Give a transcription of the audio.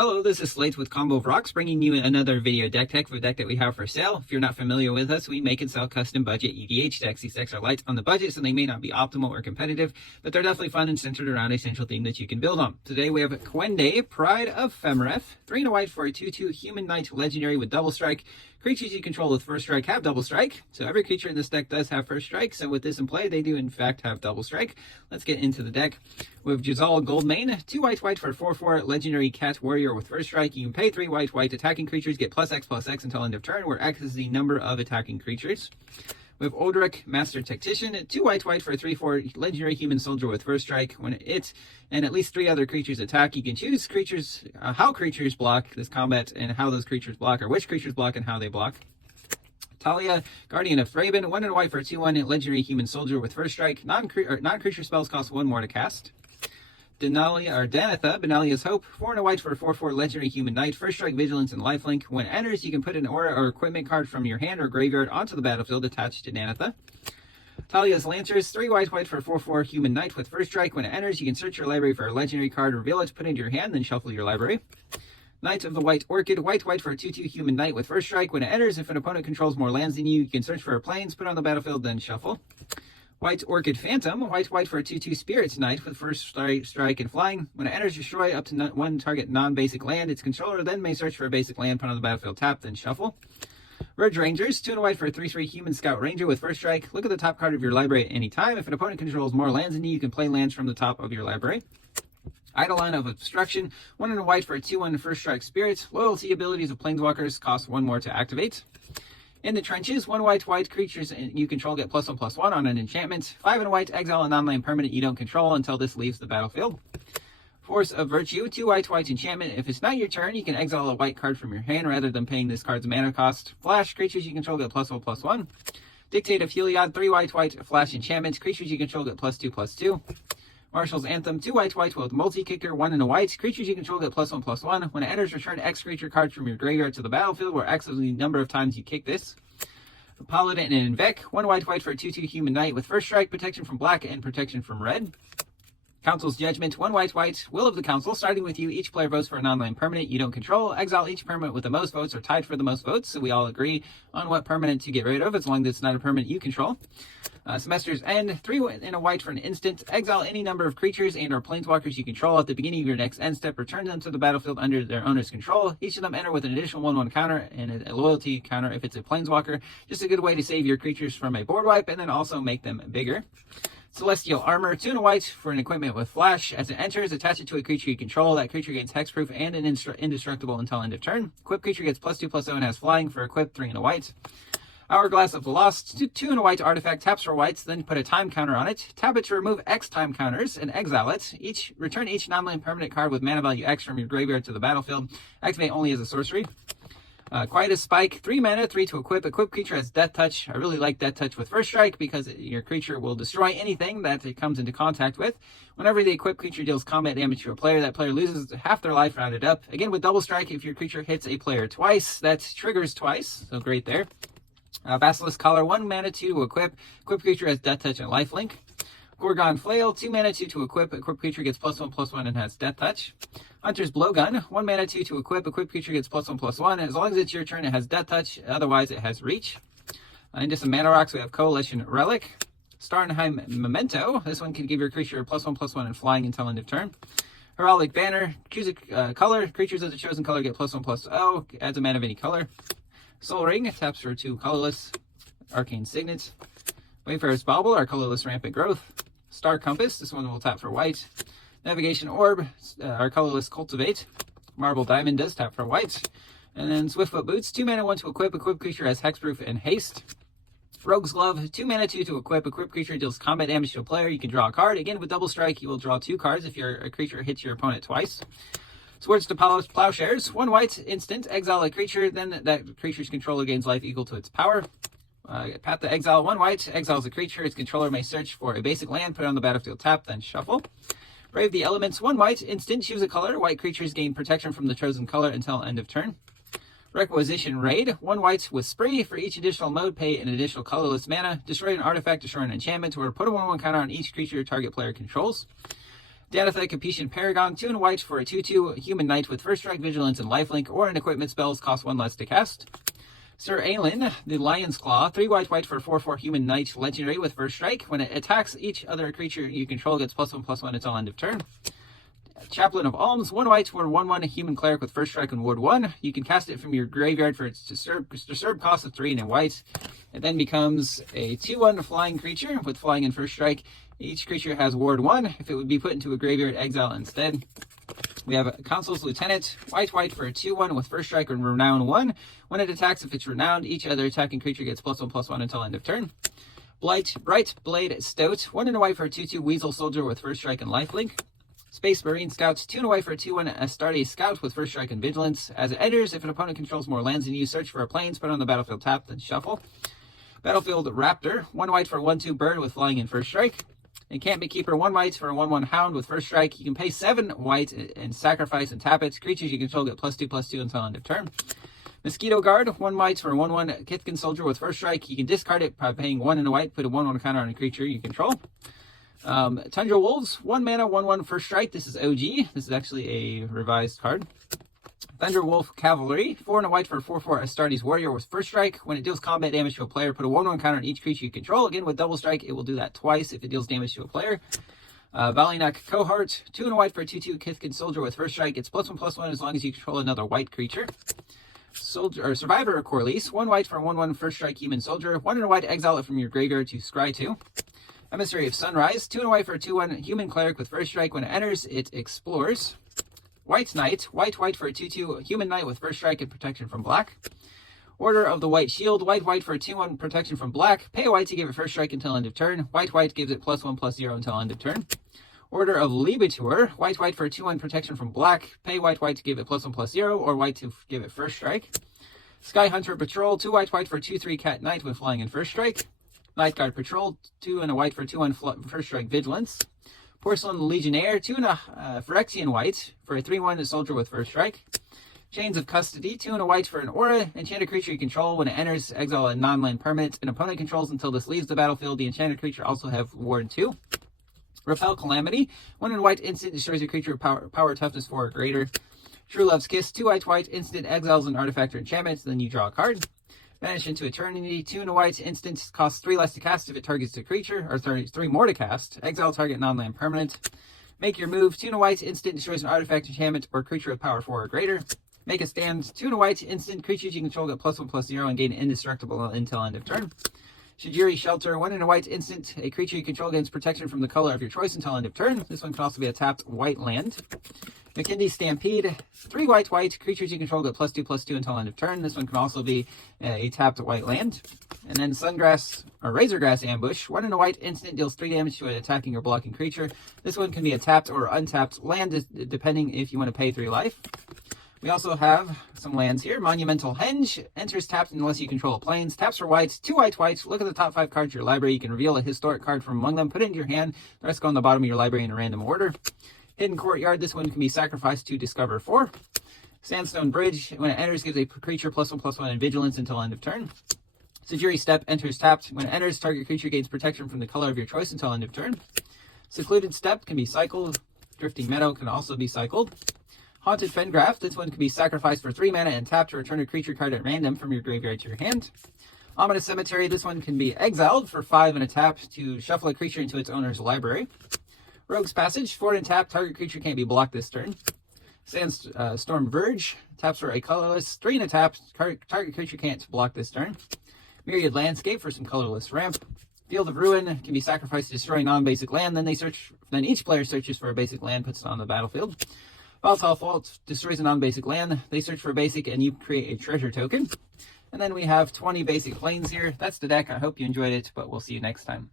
Hello, this is Slate with Combo of Rocks, bringing you another video deck tech for a deck that we have for sale. If you're not familiar with us, we make and sell custom budget EDH decks. These decks are light on the budget, so they may not be optimal or competitive, but they're definitely fun and centered around a central theme that you can build on. Today we have Kwende, Pride of Femeref, 3 and a white for a 2/2 Human Knight Legendary with double strike. Creatures you control with first strike have double strike, so every creature in this deck does have first strike, so with this in play, they do in fact have double strike. Let's get into the deck. We have Jazal Goldmane, 2 white for a 4/4 Legendary Cat Warrior with first strike. You can pay 3 white attacking creatures, get +X/+X until end of turn, where X is the number of attacking creatures. We have Oldric, Master Tactician, 2 white for a 3/4 Legendary Human Soldier with first strike. When it and at least 3 other creatures attack, you can choose creatures, how creatures block this combat and how those creatures block, or which creatures block and how they block. Talia, Guardian of Thraben, 1 and a white for a 2/1 Legendary Human Soldier with first strike. Non-creature spells cost 1 more to cast. Danitha, Benalia's Hope, 4 and a white for a 4/4 Legendary Human Knight, first strike, vigilance, and lifelink. When it enters, you can put an aura or equipment card from your hand or graveyard onto the battlefield attached to Danitha. Talia's Lancers, 3 white for a 4/4 Human Knight with first strike. When it enters, you can search your library for a legendary card, reveal it, put it into your hand, then shuffle your library. Knight of the White Orchid, white for a 2/2 Human Knight with first strike. When it enters, if an opponent controls more lands than you, you can search for a plains, put it on the battlefield, then shuffle. White Orchid Phantom, white for a 2/2 Spirit Knight with first strike and flying. When it enters, destroy up to 1 target non-basic land. Its controller then may search for a basic land, put on the battlefield, tap, then shuffle. Red Rangers, 2 and a white for a 3/3 Human Scout Ranger with first strike. Look at the top card of your library at any time. If an opponent controls more lands than you can play lands from the top of your library. Eidolon of Obstruction, 1 and a white for a 2/1 first strike Spirit. Loyalty abilities of Planeswalkers cost 1 more to activate. In the Trenches, 1 white creatures you control get +1/+1 on an enchantment. 5 and a white, exile a non-land permanent you don't control until this leaves the battlefield. Force of Virtue, 2 white enchantment. If it's not your turn, you can exile a white card from your hand rather than paying this card's mana cost. Flash, creatures you control get +1/+1. Dictate of Heliod, 3 white flash enchantment. Creatures you control get +2/+2. Marshal's Anthem, 2 white with multi-kicker, 1 and a white. Creatures you control get +1/+1. When it enters, return X creature card from your graveyard to the battlefield, where X is the number of times you kick this. Paladin and Invec, 1 white for a 2/2 Human Knight with first strike, protection from black and protection from red. Council's Judgment, 1 white, Will of the Council, starting with you, each player votes for a non-land permanent you don't control. Exile each permanent with the most votes or tied for the most votes, so we all agree on what permanent to get rid of, as long as it's not a permanent you control. Semester's End, 3 and a white for an instant. Exile any number of creatures and or planeswalkers you control at the beginning of your next end step. Return them to the battlefield under their owner's control. Each of them enter with an additional 1/1 counter and a loyalty counter if it's a planeswalker. Just a good way to save your creatures from a board wipe and then also make them bigger. Celestial Armor, 2 and a white for an equipment with flash. As it enters, attach it to a creature you control. That creature gains hexproof and an indestructible until end of turn. Equip creature gets +2/+0 and has flying for equip, 3 and a white. Hourglass of the Lost, 2 and a white artifact, taps for whites, then put a time counter on it. Tap it to remove X time counters and exile it. Return each non-land permanent card with mana value X from your graveyard to the battlefield. Activate only as a sorcery. Quietus Spike, 3 mana, 3 to equip. Equip creature has Death Touch. I really like Death Touch with first strike because your creature will destroy anything that it comes into contact with. Whenever the equipped creature deals combat damage to a player, that player loses half their life rounded up. Again, with double strike, if your creature hits a player twice, that triggers twice, so great there. Basilisk Collar, 1 mana, 2 to equip. Equip creature has Death Touch and lifelink. Gorgon Flail, 2 mana, 2 to equip. Equip creature gets +1/+1 and has Death Touch. Hunter's Blowgun, 1 mana, 2 to equip. Equip creature gets +1/+1. As long as it's your turn, it has Death Touch. Otherwise, it has Reach. Into some mana rocks, we have Coalition Relic. Starnheim Memento. This one can give your creature +1/+1 and flying until end of turn. Heraldic Banner, choose a color. Creatures of the chosen color get +1/+0. Adds a mana of any color. Soul Ring, taps for 2 colorless. Arcane Signet. Wayfarer's Bauble, our colorless Rampant Growth. Star Compass, this one will tap for white. Navigation Orb, our colorless Cultivate. Marble Diamond does tap for white. And then Swiftfoot Boots, 2 mana, 1 to equip. Equip creature has Hexproof and Haste. Rogue's Glove, 2 mana, 2 to equip. Equip creature deals combat damage to a player. You can draw a card. Again, with double strike, you will draw 2 cards if a creature hits your opponent twice. Swords to Plowshares, 1 white, instant, exile a creature, then that creature's controller gains life equal to its power. Path to Exile, 1 white, exiles a creature, its controller may search for a basic land, put it on the battlefield, tap, then shuffle. Brave the Elements, 1 white, instant, choose a color, white creatures gain protection from the chosen color until end of turn. Requisition Raid, 1 white with Spree, for each additional mode, pay an additional colorless mana, destroy an artifact, destroy an enchantment, or put a 1/1 counter on each creature your target player controls. Danitha, Capetian Paragon, 2 and white for a 2/2 human knight with first strike, vigilance, and lifelink, or an equipment spells cost 1 less to cast. Sir Aelin, the Lion's Claw, 3 white for a 4/4 human knight legendary with first strike. When it attacks each other creature you control, gets +1/+1 until end of turn. Chaplain of Alms, 1 white for a 1/1 human cleric with first strike and ward 1. You can cast it from your graveyard for its disturb cost of 3 and a white. It then becomes a 2/1 flying creature with flying and first strike. Each creature has ward 1. If it would be put into a graveyard, exile instead. We have a Council's Lieutenant, white for a 2/1 with first strike and renown 1. When it attacks, if it's renowned, each other attacking creature gets +1/+1 until end of turn. Bright Blade Stout, 1 and a white for a 2/2 Weasel Soldier with first strike and lifelink. Space Marine Scouts, 2 and a white for a 2/1 Astartes Scout with first strike and vigilance. As it enters, if an opponent controls more lands than you, search for a plains, put on the battlefield tap, then shuffle. Battlefield Raptor, 1 white for a 1/2 bird with flying and first strike. Encampment Keeper, 1 white for a 1/1 hound with first strike. You can pay 7 white and sacrifice and tap it. Creatures you control get +2/+2 until end of turn. Mosquito Guard, 1 white for a 1/1 Kithkin Soldier with first strike. You can discard it by paying 1 and a white, put a 1/1 counter on a creature you control. Tundra Wolves, 1 mana, 1/1 first strike. This is OG. This is actually a revised card. Thunder Wolf Cavalry, 4 and a white for a 4/4 Astartes Warrior with first strike. When it deals combat damage to a player, put a 1/1 counter on each creature you control. Again, with double strike, it will do that twice if it deals damage to a player. Valinok Cohort, 2 and a white for a 2/2 Kithkin Soldier with first strike. It's +1/+1 as long as you control another white creature. Survivor Corliss, 1 white for a 1/1 first strike human soldier. 1 and a white, exile it from your graveyard to scry 2. Emissary of Sunrise, 2 and a white for a 2/1 human cleric with first strike. When it enters, it explores. White Knight, white for a 2/2 human knight with first strike and protection from black. Order of the White Shield, white for a 2/1 protection from black. Pay a white to give it first strike until end of turn. White gives it +1/+0 until end of turn. Order of Libitor, white for a 2/1 protection from black. Pay white to give it +1/+0, or white to give it first strike. Sky Hunter Patrol, 2 white for a 2/3 cat knight with flying and first strike. Night Guard Patrol, 2 and a white for a 2/1 first strike vigilance. Porcelain Legionnaire, 2 and a Phyrexian white for a 3/1 soldier with first strike. Chains of Custody, 2 and a white for an aura. Enchanted creature you control. When it enters, exile a non-land permanent an opponent controls until this leaves the battlefield. The enchanted creature also have ward 2. Repel Calamity, 1 and white instant destroys a creature with power toughness 4 or greater. True Love's Kiss, 2 white instant exiles an artifact or enchantment, then you draw a card. Vanish into Eternity, 2 and a white instant, costs 3 less to cast if it targets a creature, or 3 more to cast. Exile target non-land permanent. Make your move, 2 and a white instant, destroys an artifact, enchantment, or creature with power 4 or greater. Make a stand, 2 and a white instant, creatures you control get +1/+0 and gain indestructible until end of turn. Shajiri Shelter, 1 and a white instant, a creature you control gains protection from the color of your choice until end of turn. This one can also be a tapped white land. McKinley Stampede, 3 white, creatures you control get +2/+2 until end of turn. This one can also be a tapped white land. And then Razorgrass Ambush, 1 and a white instant, deals 3 damage to an attacking or blocking creature. This one can be a tapped or untapped land, depending if you want to pay 3 life. We also have some lands here. Monumental Henge, enters tapped unless you control a plains. Taps for whites, 2 whites. Look at the top 5 cards of your library. You can reveal a historic card from among them, put it into your hand. The rest go on the bottom of your library in a random order. Hidden Courtyard, this one can be sacrificed to discover 4. Sandstone Bridge, when it enters, gives a creature +1/+1 in vigilance until end of turn. Sajiri Step, enters tapped. When it enters, target creature gains protection from the color of your choice until end of turn. Secluded Step can be cycled. Drifting Meadow can also be cycled. Haunted Fengraft, this one can be sacrificed for 3 mana and tapped to return a creature card at random from your graveyard to your hand. Ominous Cemetery, this one can be exiled for 5 and a tap to shuffle a creature into its owner's library. Rogue's Passage, 4 and tap, target creature can't be blocked this turn. Sandstorm Verge, taps for a colorless, 3 and a tap, target creature can't block this turn. Myriad Landscape for some colorless ramp. Field of Ruin can be sacrificed to destroy non-basic land, then each player searches for a basic land, puts it on the battlefield. Volatile Fault destroys a non-basic land, they search for a basic and you create a treasure token. And then we have 20 basic planes here. That's the deck, I hope you enjoyed it, but we'll see you next time.